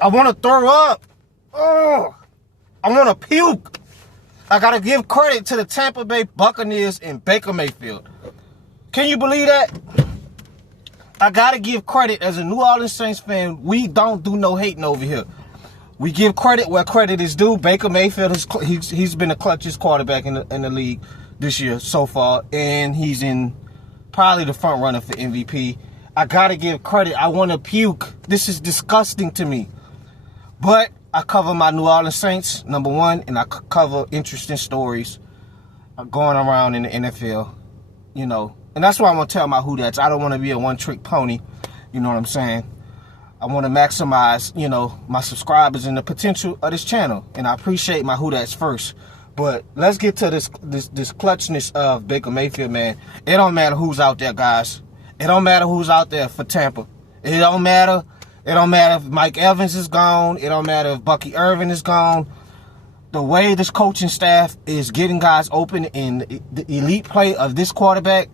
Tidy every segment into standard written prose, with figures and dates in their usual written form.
I want to throw up. Oh, I want to puke. I got to give credit to the Tampa Bay Buccaneers and Baker Mayfield. Can you believe that? I got to give credit as a New Orleans Saints fan. We don't do no hating over here. We give credit where credit is due. Baker Mayfield, he's been the clutchest quarterback in the league this year so far, and he's in probably the front runner for MVP. I got to give credit. I want to puke. This is disgusting to me. But I cover my New Orleans Saints, number one, and I cover interesting stories going around in the NFL, you know. And that's why I'm going to tell my who that's. I don't want to be a one-trick pony, you know what I'm saying? I want to maximize, you know, my subscribers and the potential of this channel. And I appreciate my who that's first. But let's get to this clutchness of Baker Mayfield, man. It don't matter who's out there, guys. It don't matter who's out there for Tampa. It don't matter. It don't matter if Mike Evans is gone. It don't matter if Bucky Irvin is gone. The way this coaching staff is getting guys open and the elite play of this quarterback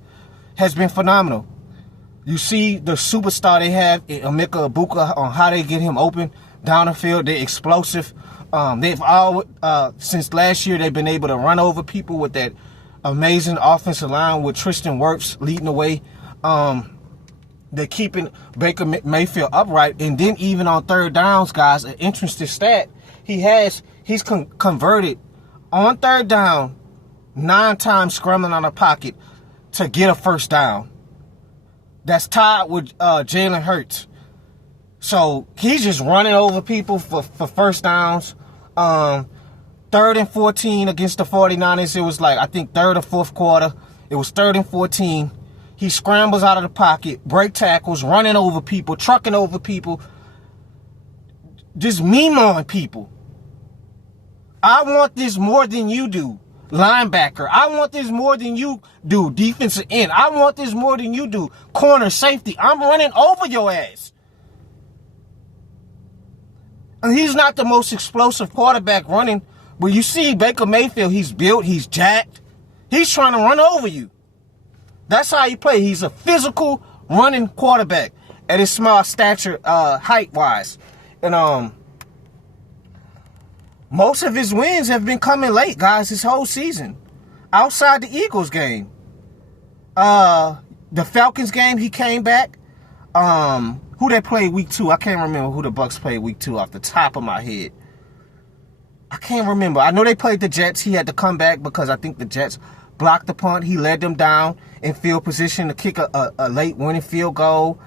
has been phenomenal. You see the superstar they have in Emeka, Ebuka, on how they get him open down the field. They're explosive. They've all since last year they've been able to run over people with that amazing offensive line with Tristan Wirfs leading the way. They're keeping Baker Mayfield upright, and then even on third downs, guys, an interesting stat. He's converted on third down 9 times scrambling on the pocket to get a first down. That's tied with Jalen Hurts. So he's just running over people for first downs. 3rd and 14 against the 49ers. It was like, I think, 3rd or 4th quarter. It was 3rd and 14. He scrambles out of the pocket, break tackles, running over people, trucking over people, just memeing people. I want this more than you do, linebacker. I want this more than you do, defensive end. I want this more than you do, corner, safety. I'm running over your ass. And he's not the most explosive quarterback running, but you see Baker Mayfield, he's built, he's jacked. He's trying to run over you. That's how he plays. He's a physical running quarterback at his small stature, height-wise. And most of his wins have been coming late, guys, this whole season. Outside the Eagles game. The Falcons game, he came back. Who they played week 2? I can't remember who the Bucs played week 2 off the top of my head. I can't remember. I know they played the Jets. He had to come back because I think the Jets blocked the punt. He led them down in field position to kick a late winning field goal.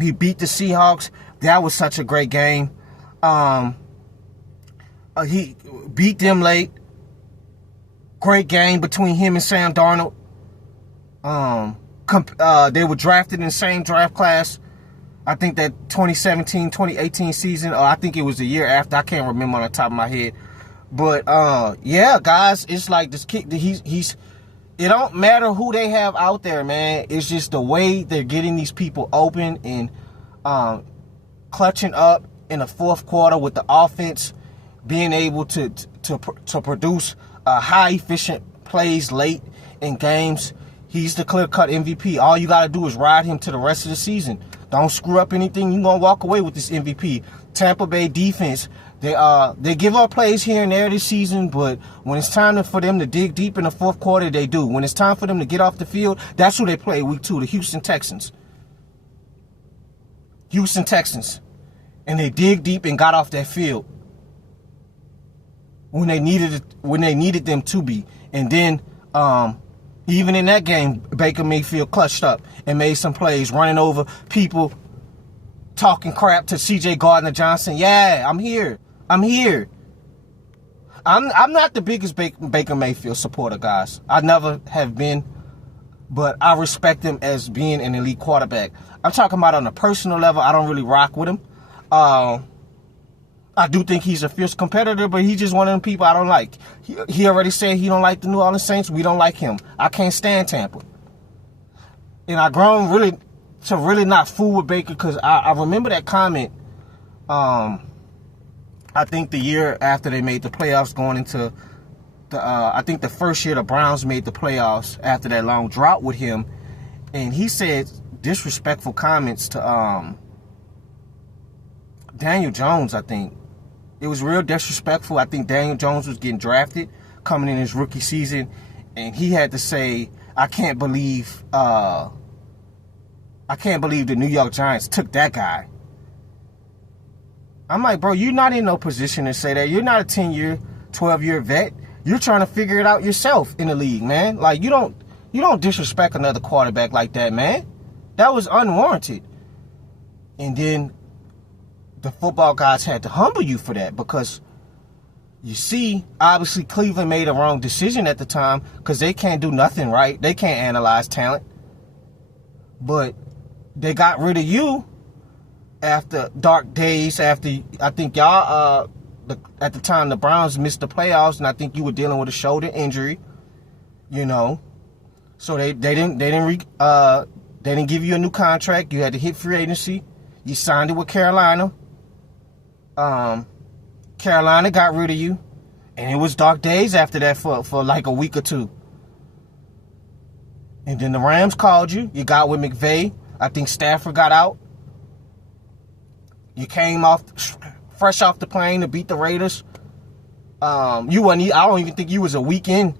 He beat the Seahawks. That was such a great game. He beat them late. Great game between him and Sam Darnold. They were drafted in the same draft class. I think that 2017, 2018 season, or I think it was the year after. I can't remember on the top of my head. But, yeah, guys, it's like this kid, it don't matter who they have out there, man. It's just the way they're getting these people open and clutching up in the 4th quarter with the offense, being able to produce high efficient plays late in games. He's the clear-cut MVP. All you got to do is ride him to the rest of the season. Don't screw up anything. You're going to walk away with this MVP. Tampa Bay defense, they give up plays here and there this season, but when it's time for them to dig deep in the 4th quarter, they do. When it's time for them to get off the field, that's who they play week 2, the Houston Texans. Houston Texans. And they dig deep and got off that field when they needed them to be. And then even in that game, Baker Mayfield clutched up and made some plays, running over people, talking crap to C.J. Gardner-Johnson. Yeah, I'm here. I'm here. I'm not the biggest Baker Mayfield supporter, guys. I never have been, but I respect him as being an elite quarterback. I'm talking about on a personal level. I don't really rock with him. I do think he's a fierce competitor, but he's just one of them people I don't like. He already said he don't like the New Orleans Saints. We don't like him. I can't stand Tampa. And I've grown to really not fool with Baker because I remember that comment. I think the year after they made the playoffs going into I think the first year the Browns made the playoffs after that long drought with him. And he said disrespectful comments to Daniel Jones, I think. It was real disrespectful. I think Daniel Jones was getting drafted coming in his rookie season, and he had to say, I can't believe the New York Giants took that guy. I'm like, bro, you're not in no position to say that. You're not a 10-year, 12-year vet. You're trying to figure it out yourself in the league, man. Like, you don't disrespect another quarterback like that, man. That was unwarranted. And then the football guys had to humble you for that, because you see, obviously Cleveland made a wrong decision at the time because they can't do nothing right. They can't analyze talent. But they got rid of you after dark days, after I think y'all at the time the Browns missed the playoffs, and I think you were dealing with a shoulder injury, you know. So they didn't give you a new contract. You had to hit free agency. You signed it with Carolina. Carolina got rid of you, and it was dark days after that for like a week or two. And then the Rams called you. You got with McVay. I think Stafford got out. You came fresh off the plane to beat the Raiders. I don't even think you was a week in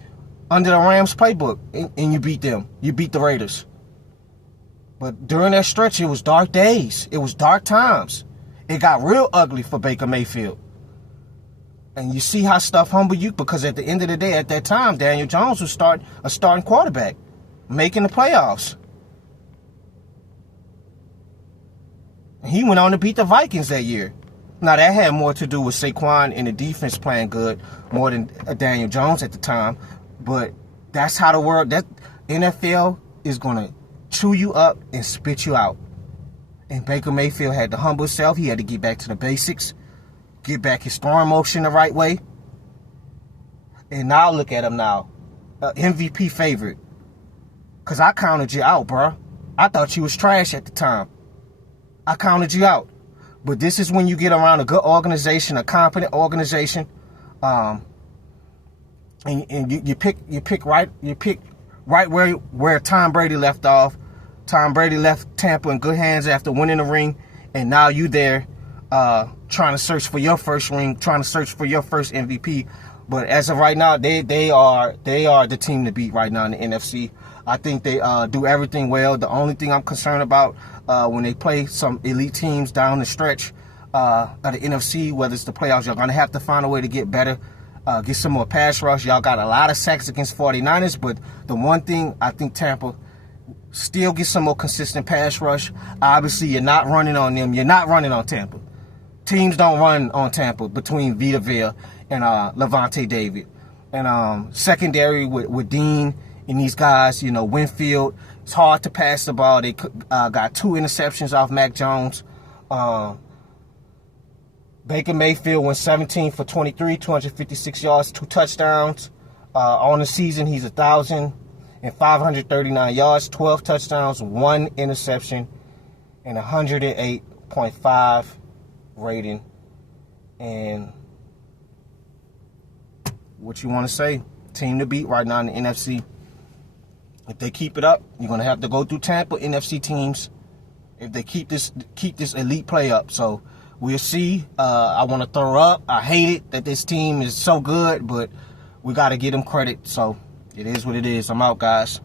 under the Rams playbook, and you beat them. You beat the Raiders. But during that stretch, it was dark days. It was dark times. It got real ugly for Baker Mayfield. And you see how stuff humble you, because at the end of the day, at that time, Daniel Jones was a starting quarterback, making the playoffs. He went on to beat the Vikings that year. Now, that had more to do with Saquon and the defense playing good more than Daniel Jones at the time. But that's how that NFL is going to chew you up and spit you out. And Baker Mayfield had to humble himself. He had to get back to the basics, get back his throwing motion the right way. And now look at him now, MVP favorite. Because I counted you out, bro. I thought you was trash at the time. I counted you out. But this is when you get around a good organization, a competent organization, and you pick right where Tom Brady left off. Tom Brady left Tampa in good hands after winning the ring, and now you there trying to search for your first ring, trying to search for your first MVP. But as of right now, they are the team to beat right now in the NFC. I think they do everything well. The only thing I'm concerned about when they play some elite teams down the stretch of the NFC, whether it's the playoffs, you're going to have to find a way to get better, get some more pass rush. Y'all got a lot of sacks against 49ers, but the one thing I think Tampa still get some more consistent pass rush. Obviously, you're not running on them. You're not running on Tampa. Teams don't run on Tampa between Vita Vea and Levante David. And secondary with Dean and these guys, Winfield, it's hard to pass the ball. They got 2 interceptions off Mac Jones. Baker Mayfield went 17 for 23, 256 yards, 2 touchdowns. On the season, he's 1,539 yards, 12 touchdowns, 1 interception, and 108.5 rating. And what you want to say? Team to beat right now in the NFC. If they keep it up, you're going to have to go through Tampa NFC teams if they keep this elite play up. So we'll see. I want to throw up. I hate it that this team is so good, but we got to give them credit. So it is what it is. I'm out, guys.